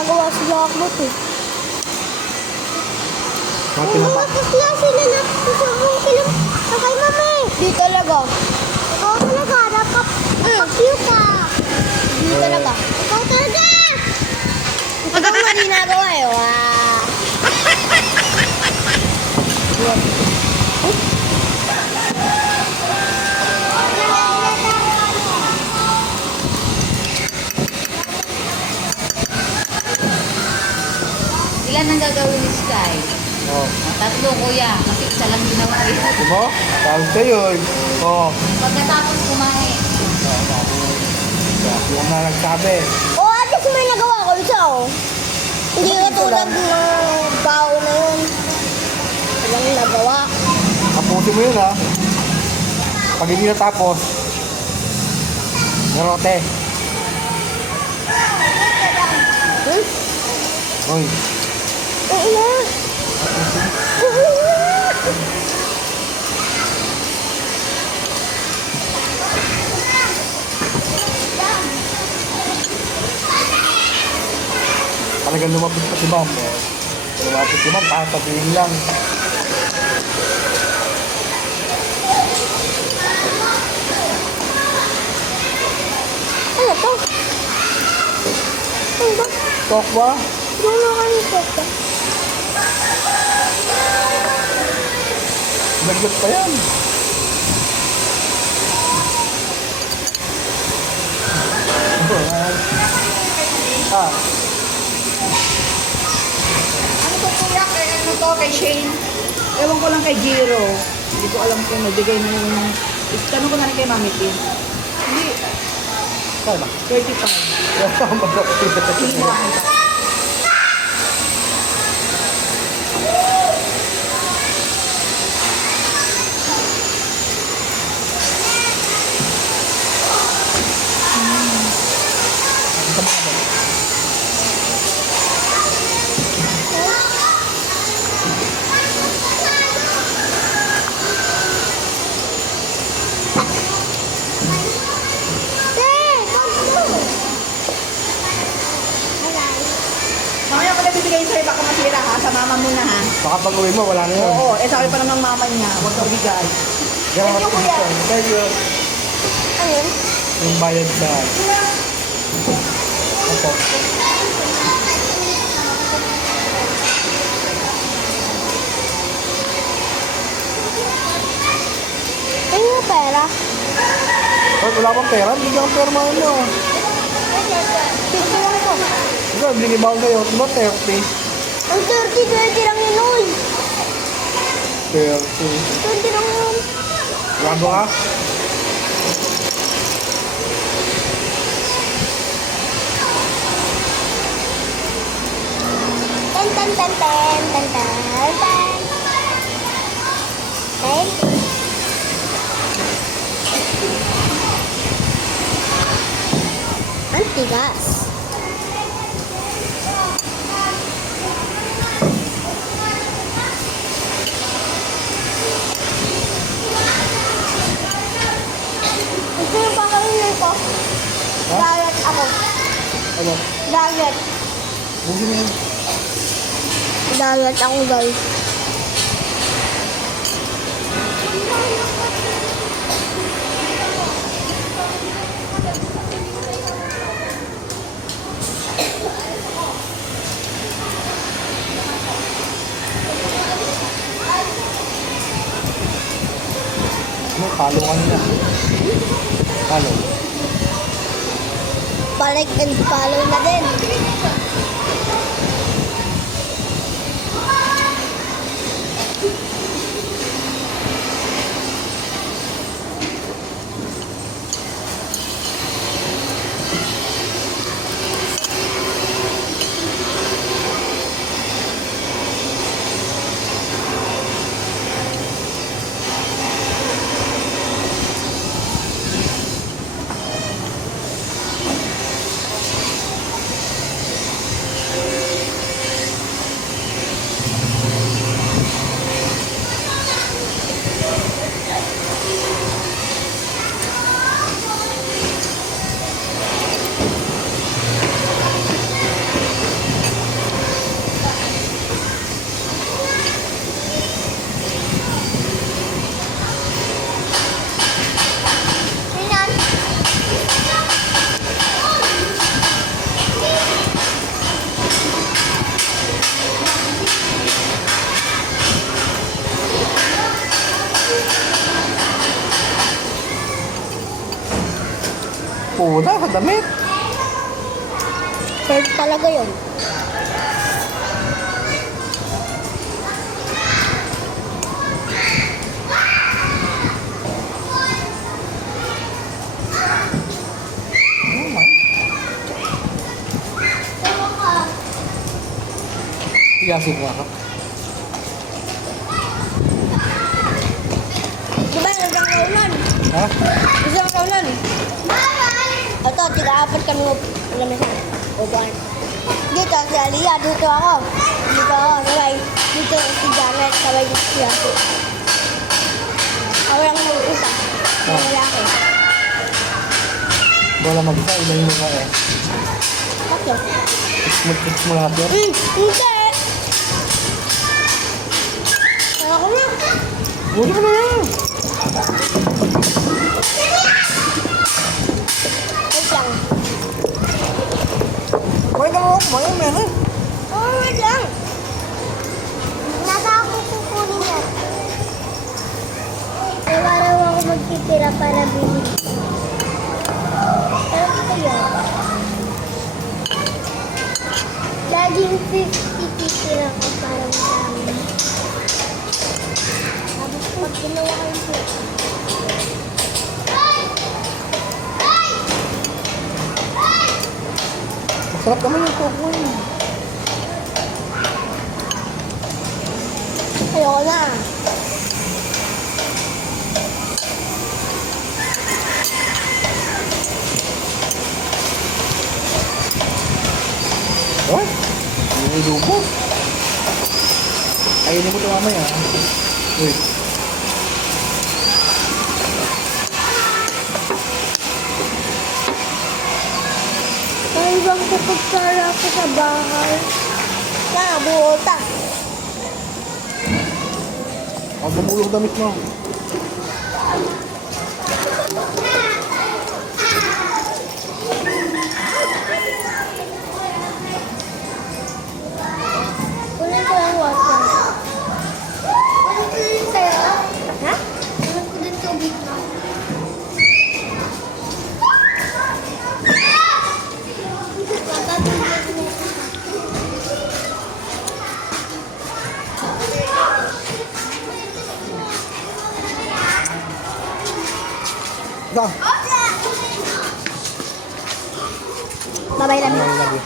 ginagawa sa lakbot eh. Bakit sila na sa mong kilim? Kay mami. Di talaga. Ikaw talaga. Dapat pag-view ka. Di talaga. Ikaw talaga. Ikaw nga ginagawa eh. Wow. Ilan ang gagawin ni Sky? Oh. Tatlo, kuya. Kasi isa lang ginawa eh. Di ba? Tawag sa'yo eh. Oh. Pagkatapos kumain. Yung na nagsabi. Oo, at least may nagawa ko isa oh. Hindi ka tulad ng bao na yun. Walang nagawa. Kapusin mo yun ha. Pag hindi natapos, narote. Uy. Ina. Talagang lumapit pa si ma'am. Lumapit si ma'am, sasabihin lang. Ano to? Ano ba? Talk ba? Ano kayo to? Naglat pa yan. Ah, Ano to kuya? Ano to kay Shane? Ewan ko lang kay Jiro. Hindi ko alam kung nabigay na yung... Tanong ko na rin kay Mami Tin. Hindi. sana. 35. Hindi mo makita. Mamaya ko na bibigay sa'yo, baka masira ha, sa mama mo na ha. Baka pag uwi mo, wala na yun. Oo, eh sabi pa naman ng mama niya, huwag ka bigay. Kaya Thank you, kuya. Thank you. Ano yun? Yung bayad sa... Opo. Ay, yung pera. Pag wala pang pera, bigyan ang pera mo. Picture lang ito. Diba, binibaw na yun. Diba, 30? Ang 30, 20 lang yun, uy. 30. 20 lang yun. Gago ka? Ten, ten, ten, ten, ten, ten, ten. Okay? Ang tigas. Ito yung kakainin ko. Ha? Diet ako. Ano? Diet. Busin mo yun. Diet ako, guys. Ano, talo ka nila. Talo. Like and follow na din. una sa damit. Third talaga yun. Oh my. Iyasin nga ka. Diba, hanggang kaulan? Ha? Isang kaulan. Ito, tiga-apat kami ulamisan. Upuan. Dito, si Aliyah. Dito ako. Dito ako. Sabay. Dito si Janet. Sabay dito si Yasi. Ako lang mag-isa. Ang lalaki. Wala mag-isa, ilayin mo nga eh. Bakit? Fix mo lahat yan. Hindi. Ako na. Huli mo na yan. Wait lang. Kumain ka mo, kumain mo yan eh. Oh, wait lang. Nasa ako kukunin yan. May araw ako magtitira para bili. Pero ito yun. Laging 50 titira ko para marami. Tapos pag ginawa ko yung 50. Masarap naman yung coco eh. Ayoko na. Oh, yung ilubo. Kainin mo ito mamaya. Uy. Ay, bang kapagkara ako sa bahay? Buota. Ang bumulong damit mo. Kunin ko ang water. Kunin ko din sa'yo. Ha? Kunin ko din tubig mo. Da. Bye-bye lang. Lagi.